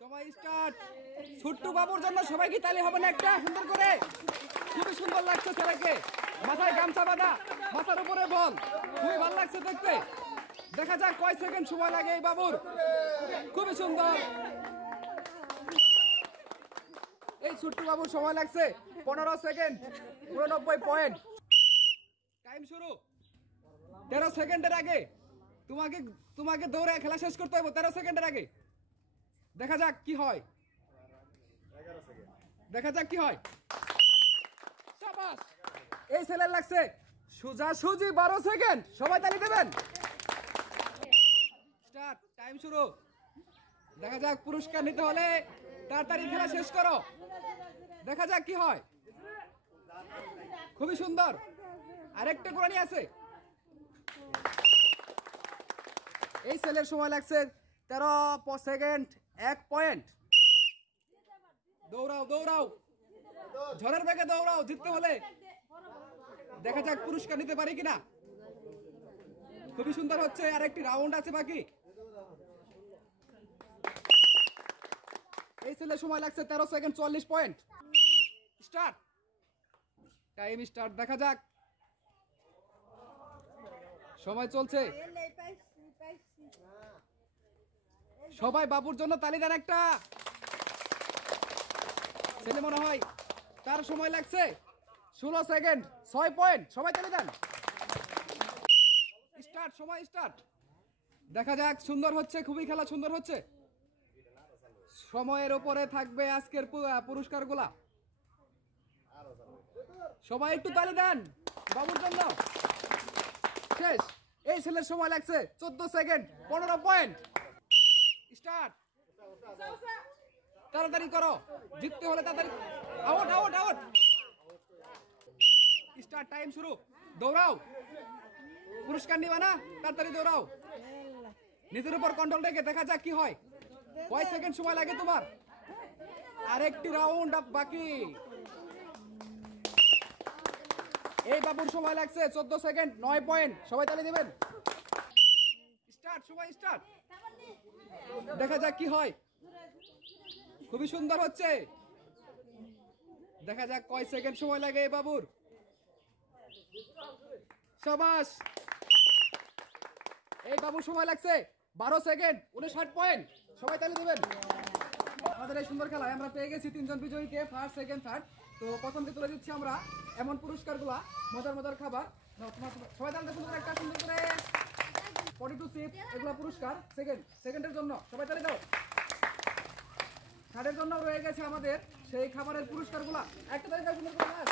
সবাই স্টার্ট। ছোট্টু বাবুর জন্য সবাই কি তালি হবে না একটা সুন্দর করে? খুবই সুন্দর লাগছে সবাইকে, মাথায় গামছা বাঁধা, মাথার উপরে বল, খুবই ভালো লাগছে দেখতে। দেখা যাক কয় সেকেন্ড সময় লাগে এই বাবুর। খুবই সুন্দর। এই ছোট্টু বাবুর সময় লাগছে 15 সেকেন্ড, 89 পয়েন্ট। টাইম শুরু 13 সেকেন্ডের আগে। তোমাকে দৌড়ে খেলা শেষ করতে হবে 13 সেকেন্ডের আগে। দেখা যাক কি হয়, দেখা যাক কি হয়। শাবাশ, এই ছেলের লাগছে সোজাসুজি 12 সেকেন্ড। সবাই তালি দেবেন। স্টার্ট, টাইম শুরু। দেখা যাক, পুরস্কার নিতে হলে তাড়াতাড়ি খেলা শেষ করো। দেখা যাক কি হয়। খুবই সুন্দর, আরেকটা কোরআনি আছে। এই ছেলের সময় লাগছে 13 সেকেন্ড, 1 পয়েন্ট। দৌড়াও দৌড়াও, ঝড়ের বেগে দৌড়াও জিততে হলে। দেখা যাক পুরস্কার নিতে পারি কিনা। খুবই সুন্দর হচ্ছে, আরেকটি রাউন্ড আছে বাকি। এই ছেলের সময় লাগছে 13 second, 40 point. Start, time start. দেখা যাক, সময় চলছে। সবাই বাবুর জন্য তালি দেন একটা। ছেলে মনে হয় তার সময় লাগছে 16 সেকেন্ড, 6 পয়েন্ট। সবাই তালি দেন। স্টার্ট, সময় স্টার্ট। দেখা যাক, সুন্দর হচ্ছে, খুবই খেলা সুন্দর হচ্ছে। সময়ের উপরে থাকবে আজকের পুরস্কারগুলা। সবাই একটু তালি দেন বাবুর জন্য। শেষ। এই ছেলের সময় লাগছে 14 সেকেন্ড, 15 পয়েন্ট। স্টার্ট, তাড়াতাড়ি করো, জিততে হলে তাড়াতাড়ি। Out out out. Start, time শুরু। দৌড়াও, পুরস্কার নিবা না? তাড়াতাড়ি দৌড়াও, নিজের উপর কন্ট্রোল রেখে। দেখা যাক কি হয়। কয় সেকেন্ড সময় লাগে তোমার? আরেকটি রাউন্ড বাকি। এই বাবুর সময় লাগছে 14 সেকেন্ড, 9 পয়েন্ট। সবাই তালি দিবেন। স্টার্ট, সময় স্টার্ট। দেখা যাক কি হয়। খুবই সুন্দর হচ্ছে। দেখা যাক কয় সেকেন্ড সময় লাগে এই বাবুর। শাবাশ, এই বাবুর সময় লাগছে 12 সেকেন্ড, 59 পয়েন্ট। সবাই তালি দিবেন। আমাদের এই সুন্দর খেলায় আমরা পেয়ে গেছি 3 জন বিজয়ীকে, ফার্স্ট, সেকেন্ড, থার্ড। তো প্রথমকে তুলে দিচ্ছি আমরা এমন পুরস্কারগুলা, মজার মজার খাবার। সবাই তাহলে সুন্দর একটা সুন্দর করে 42 চিপস, এগুলা পুরস্কার। সেকেন্ডের জন্য সবাই তালি দাও। থার্ডের জন্য রয়ে গেছে আমাদের সেই খাবারের পুরস্কারগুলা। একটা তালি দাও সুন্দর করে।